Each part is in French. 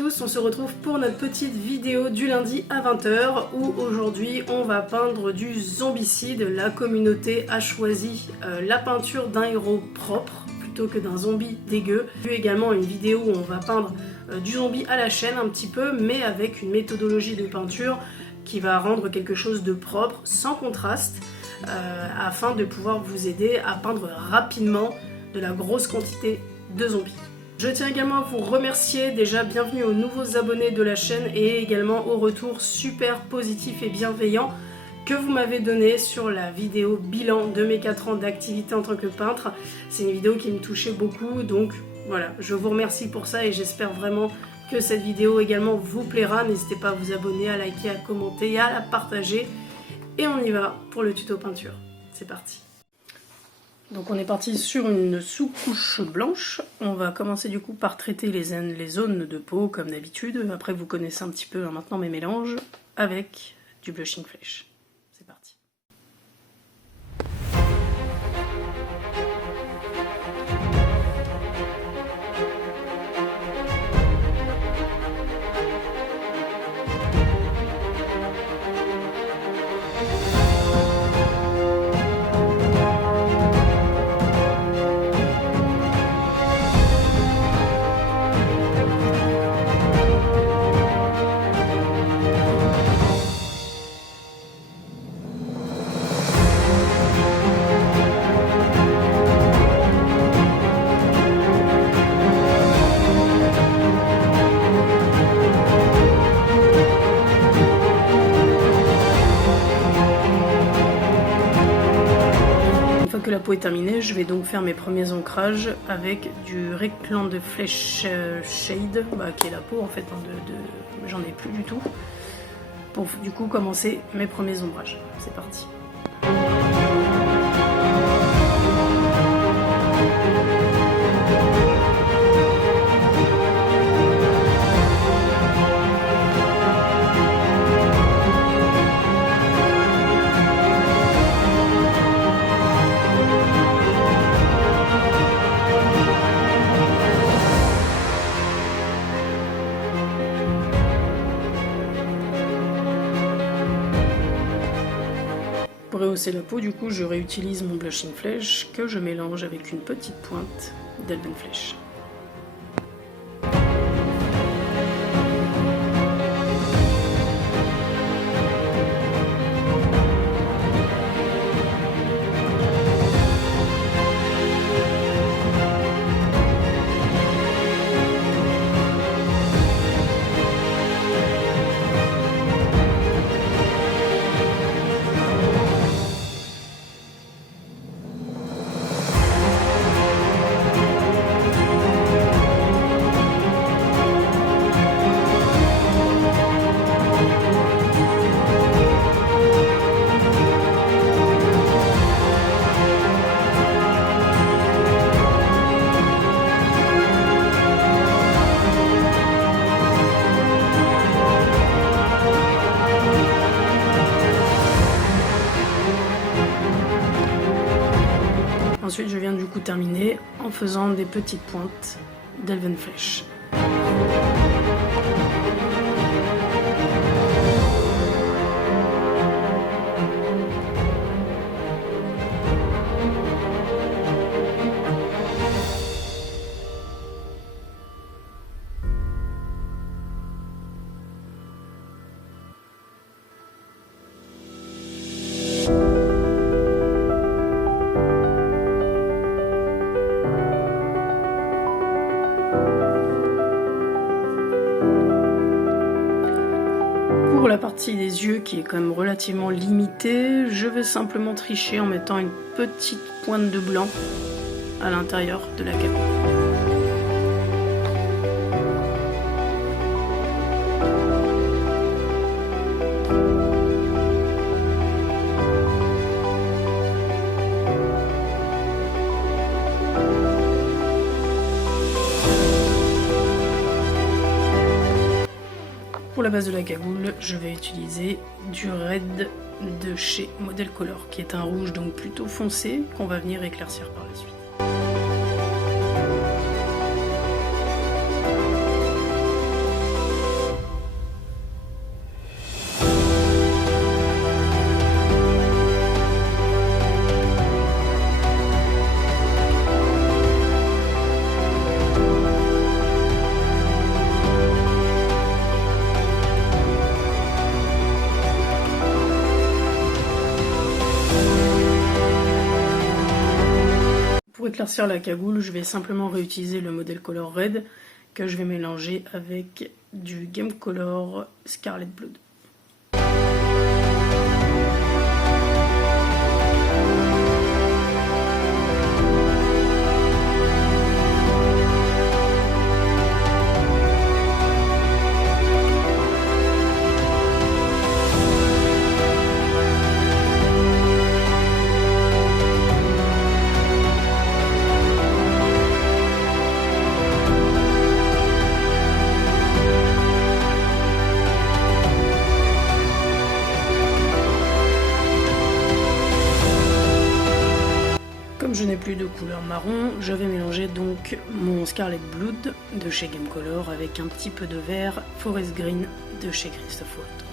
tous, on se retrouve pour notre petite vidéo du lundi à 20 h où aujourd'hui on va peindre du zombicide. La communauté a choisi la peinture d'un héros propre plutôt que d'un zombie dégueu. J'ai vu également une vidéo où on va peindre du zombie à la chaîne un petit peu, mais avec une méthodologie de peinture qui va rendre quelque chose de propre, sans contraste, afin de pouvoir vous aider à peindre rapidement de la grosse quantité de zombies. Je tiens également à vous remercier, déjà bienvenue aux nouveaux abonnés de la chaîne et également aux retours super positifs et bienveillants que vous m'avez donné sur la vidéo bilan de mes 4 ans d'activité en tant que peintre. C'est une vidéo qui me touchait beaucoup, donc voilà, je vous remercie pour ça et j'espère vraiment que cette vidéo également vous plaira. N'hésitez pas à vous abonner, à liker, à commenter et à la partager. Et on y va pour le tuto peinture. C'est parti. Donc on est parti sur une sous-couche blanche. On va commencer du coup par traiter les zones de peau comme d'habitude. Après vous connaissez un petit peu maintenant mes mélanges avec du blushing flesh. C'est parti. Que la peau est terminée, je vais donc faire mes premiers ancrages avec du Recland Flesh Shade, qui est la peau en fait, j'en ai plus du tout, pour du coup commencer mes premiers ombrages. C'est parti. Pour rehausser la peau, du coup, je réutilise mon blushing flesh que je mélange avec une petite pointe d'Elven Flesh. Ensuite, je viens du coup terminer en faisant des petites pointes d'Elven Flesh. Pour la partie des yeux qui est quand même relativement limitée, je vais simplement tricher en mettant une petite pointe de blanc à l'intérieur de la cape. Pour la base de la cagoule, je vais utiliser du Red de chez Model Color, qui est un rouge donc plutôt foncé, qu'on va venir éclaircir par la suite. éclaircir la cagoule, je vais simplement réutiliser le modèle Color Red que je vais mélanger avec du Game Color Scarlet Blood. Comme je n'ai plus de couleur marron, je vais mélanger donc mon Scarlet Blood de chez Game Color avec un petit peu de vert Forest Green de chez Christophe Walter.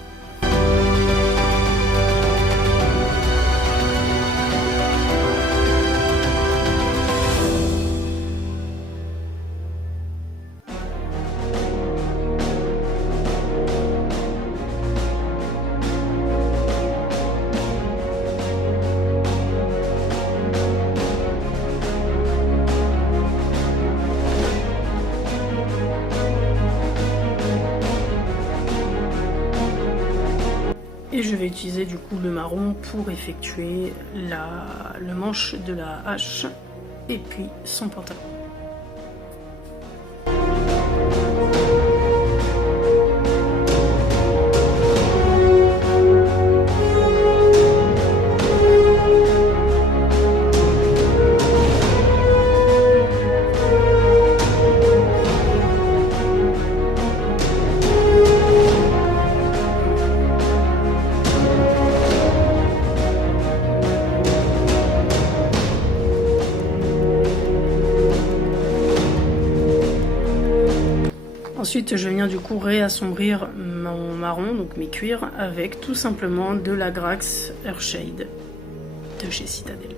Et je vais utiliser du coup le marron pour effectuer le manche de la hache et puis son pantalon. Ensuite, je viens du coup réassombrir mon marron, donc mes cuirs, avec tout simplement de la Grax Earthshade de chez Citadel.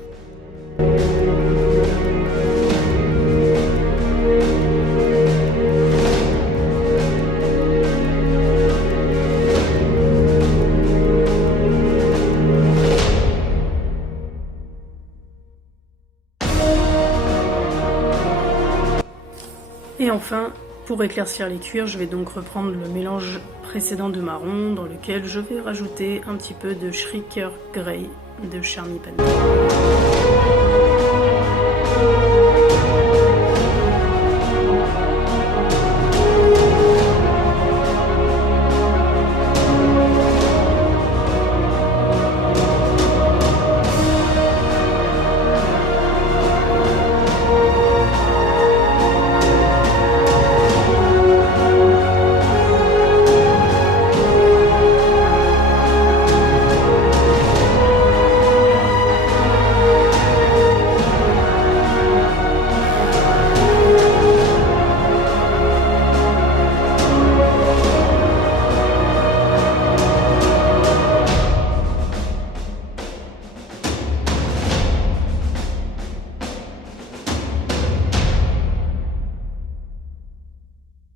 Et enfin, pour éclaircir les cuirs, je vais donc reprendre le mélange précédent de marron dans lequel je vais rajouter un petit peu de Shrieker Grey de Charmy Panther.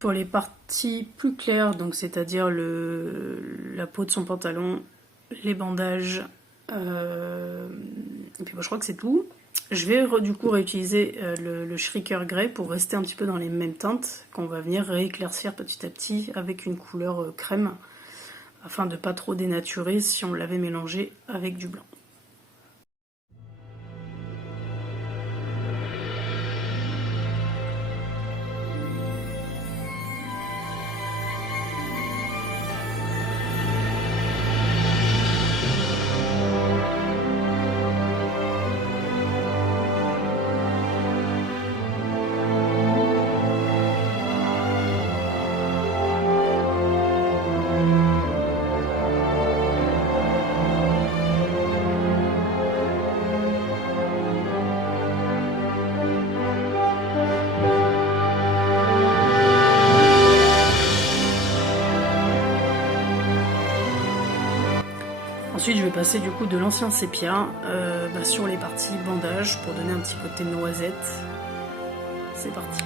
Pour les parties plus claires, donc c'est-à-dire la peau de son pantalon, les bandages, et puis moi, je crois que c'est tout. Je vais du coup réutiliser le Shrieker Grey pour rester un petit peu dans les mêmes teintes qu'on va venir rééclaircir petit à petit avec une couleur crème afin de ne pas trop dénaturer si on l'avait mélangé avec du blanc. Ensuite, je vais passer du coup de l'ancien sépia sur les parties bandage pour donner un petit côté noisette. C'est parti.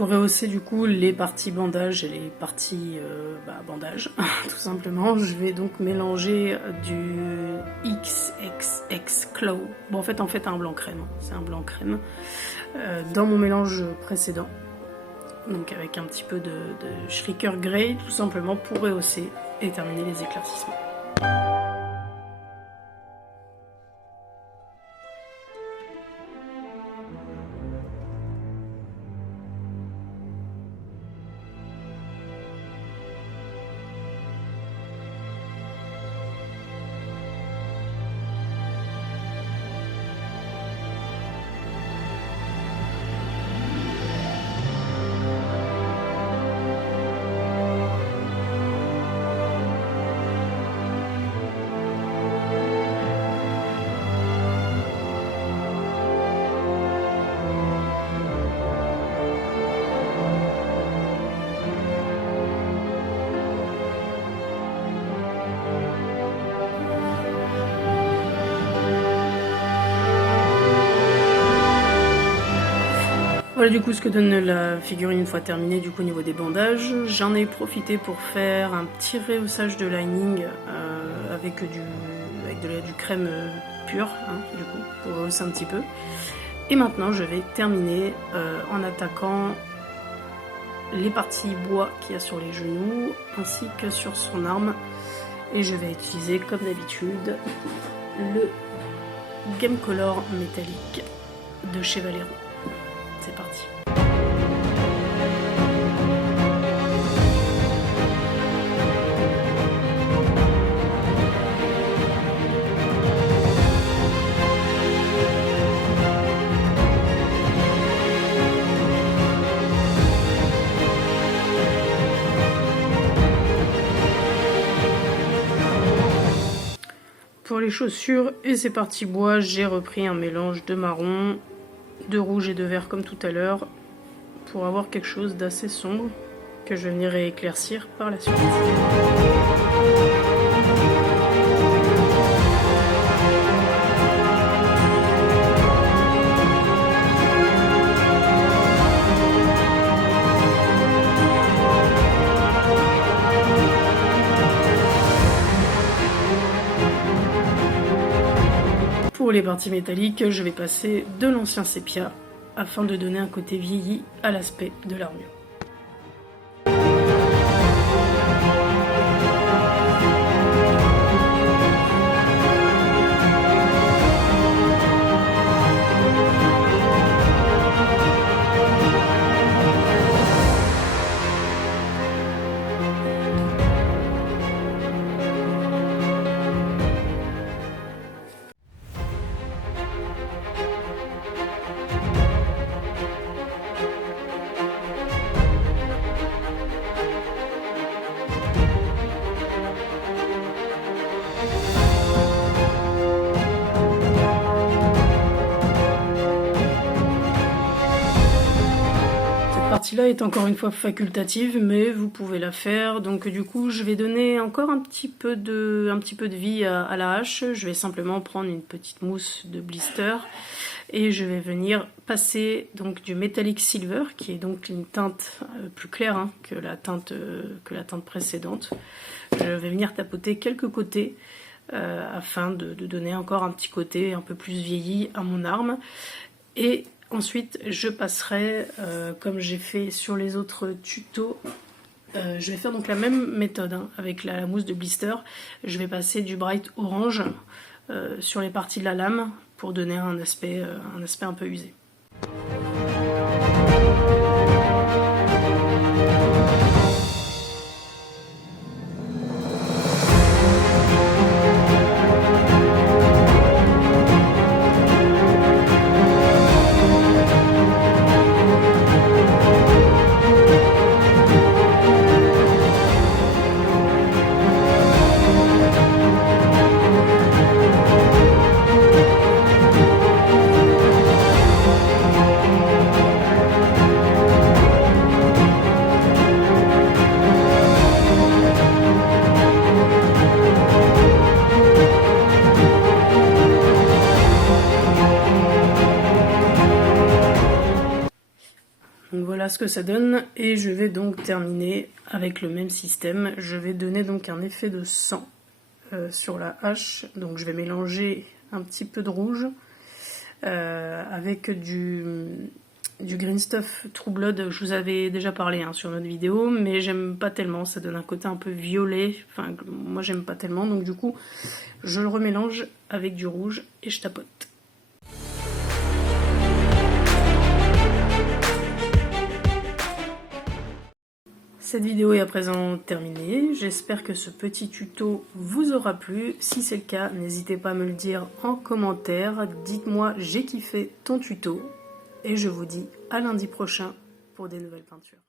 Pour rehausser du coup les parties bandage et les parties bandage, tout simplement, je vais donc mélanger du XXX Claw. Bon, en fait un blanc crème, c'est un blanc crème, dans mon mélange précédent. Donc avec un petit peu de Schricker Grey, tout simplement pour rehausser et terminer les éclaircissements. Voilà du coup ce que donne la figurine une fois terminée du coup au niveau des bandages. J'en ai profité pour faire un petit rehaussage de lining avec du crème pure, du coup, pour rehausser un petit peu. Et maintenant je vais terminer en attaquant les parties bois qu'il y a sur les genoux ainsi que sur son arme. Et je vais utiliser comme d'habitude le Game Color métallique de chez Valero. C'est parti. Pour les chaussures et ces parties bois, j'ai repris un mélange de marron, de rouge et de vert comme tout à l'heure pour avoir quelque chose d'assez sombre que je vais venir éclaircir par la suite. Pour les parties métalliques, je vais passer de l'ancien sépia afin de donner un côté vieilli à l'aspect de l'armure. Partie-là est encore une fois facultative, mais vous pouvez la faire. Donc du coup, je vais donner encore un petit peu de vie à la hache. Je vais simplement prendre une petite mousse de blister et je vais venir passer donc du Metallic Silver, qui est donc une teinte plus claire que la teinte précédente. Je vais venir tapoter quelques côtés afin de donner encore un petit côté un peu plus vieilli à mon arme. Et ensuite, je passerai, comme j'ai fait sur les autres tutos, je vais faire donc la même méthode avec la mousse de blister. Je vais passer du bright orange sur les parties de la lame pour donner un aspect un peu usé. que ça donne et je vais donc terminer avec le même système. Je vais donner donc un effet de sang sur la hache. Donc je vais mélanger un petit peu de rouge avec du Green Stuff True Blood. Je vous avais déjà parlé sur notre vidéo, mais j'aime pas tellement, ça donne un côté un peu violet, enfin moi j'aime pas tellement, donc du coup je le remélange avec du rouge et je tapote. Cette vidéo est à présent terminée, j'espère que ce petit tuto vous aura plu. Si c'est le cas, n'hésitez pas à me le dire en commentaire, dites-moi j'ai kiffé ton tuto, et je vous dis à lundi prochain pour des nouvelles peintures.